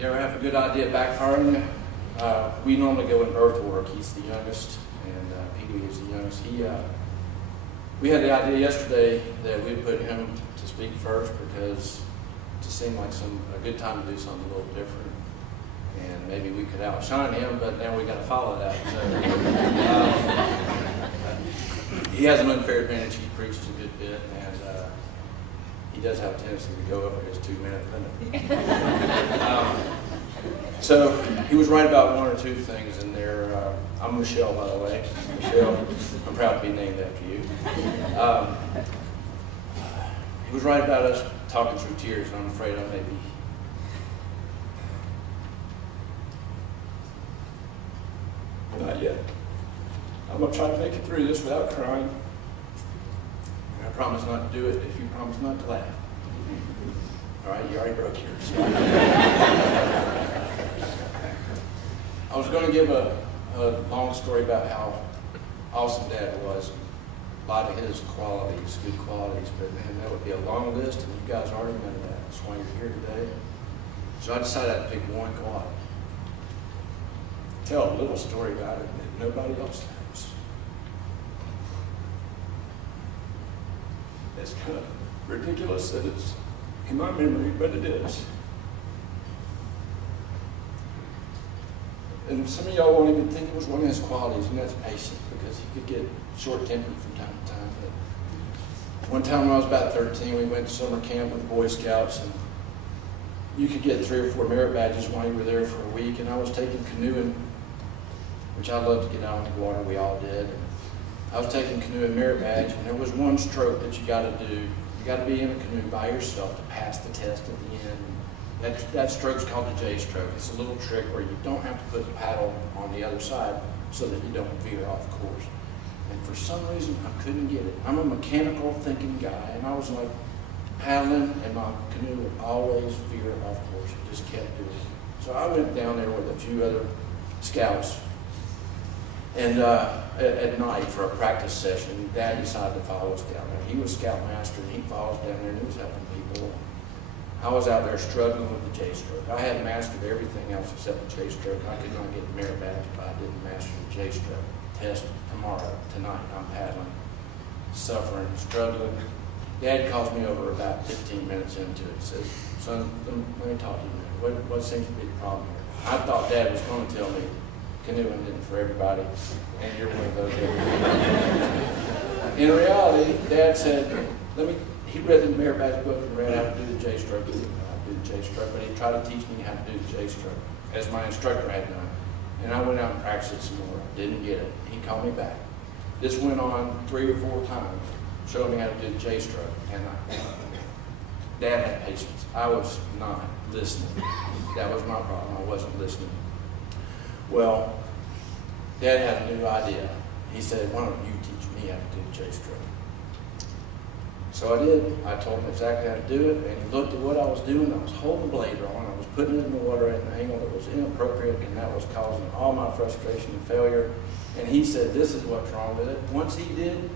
You ever have a good idea backfiring? We normally go in birth order. He's the youngest, and Petey is the youngest. We had the idea yesterday that we'd put him to speak first because it just seemed like a good time to do something a little different. And maybe we could outshine him, but now we got to follow that. So, he has an unfair advantage. He preaches a good bit, and he does have a tendency to go over his 2-minute limit. So he was right about one or two things in there. I'm Michelle, by the way. Michelle, I'm proud to be named after you. He was right about us talking through tears, and I'm afraid I may be. Not yet. I'm going to try to make it through this without crying. And I promise not to do it if you promise not to laugh. All right, you already broke yours. I was going to give a long story about how awesome Dad was. A lot of his qualities, good qualities, but man, that would be a long list, and you guys already know that. That's why you're here today. So I decided I'd pick one quality. Tell a little story about it that nobody else knows. It's kind of ridiculous that it's in my memory, but it is. And some of y'all won't even think it was one of his qualities, and that's patience, because he could get short-tempered from time to time. But one time when I was about 13, we went to summer camp with Boy Scouts, and you could get 3 or 4 merit badges while you were there for a week, and I was taking canoeing, which I love to get out on the water, we all did. And I was taking canoeing merit badge, and there was one stroke that you got to do. You got to be in a canoe by yourself to pass the test at the end. That stroke's called the J stroke. It's a little trick where you don't have to put the paddle on the other side so that you don't veer off course. And for some reason, I couldn't get it. I'm a mechanical thinking guy, and I was like paddling, and my canoe would always veer off course. It just kept doing it. So I went down there with a few other scouts, and at night for a practice session, Dad decided to follow us down there. He was scoutmaster, and he followed us down there, and he was helping people. I was out there struggling with the J stroke. I had mastered everything else except the J stroke. I could not get the merit badge if I didn't master the J stroke. Test tonight, I'm paddling, suffering, struggling. Dad calls me over about 15 minutes into it. He says, "Son, let me talk to you, man. What seems to be the problem here?" I thought Dad was going to tell me canoeing isn't for everybody, and you're one of those everybody. In reality, Dad said, he read the merit badge book and read how to do the J stroke. He didn't know how to do the J stroke, but he tried to teach me how to do the J stroke, as my instructor had done. And I went out and practiced it some more. Didn't get it. He called me back. This went on 3 or 4 times, showing me how to do the J stroke. And Dad had patience. I was not listening. That was my problem. I wasn't listening. Well, Dad had a new idea. He said, "Why don't you teach me how to do the J stroke?" So I did. I told him exactly how to do it, and he looked at what I was doing. I was holding the blade wrong. I was putting it in the water at an angle that was inappropriate, and that was causing all my frustration and failure. And he said, "This is what's wrong with it." Once he did,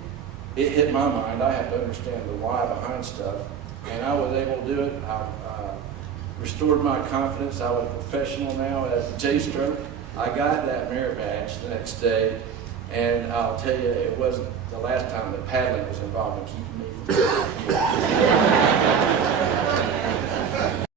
it hit my mind. I have to understand the why behind stuff, and I was able to do it. I restored my confidence. I was a professional now at J stroke. I got that merit badge the next day, and I'll tell you, it wasn't the last time that paddling was involved in keeping me from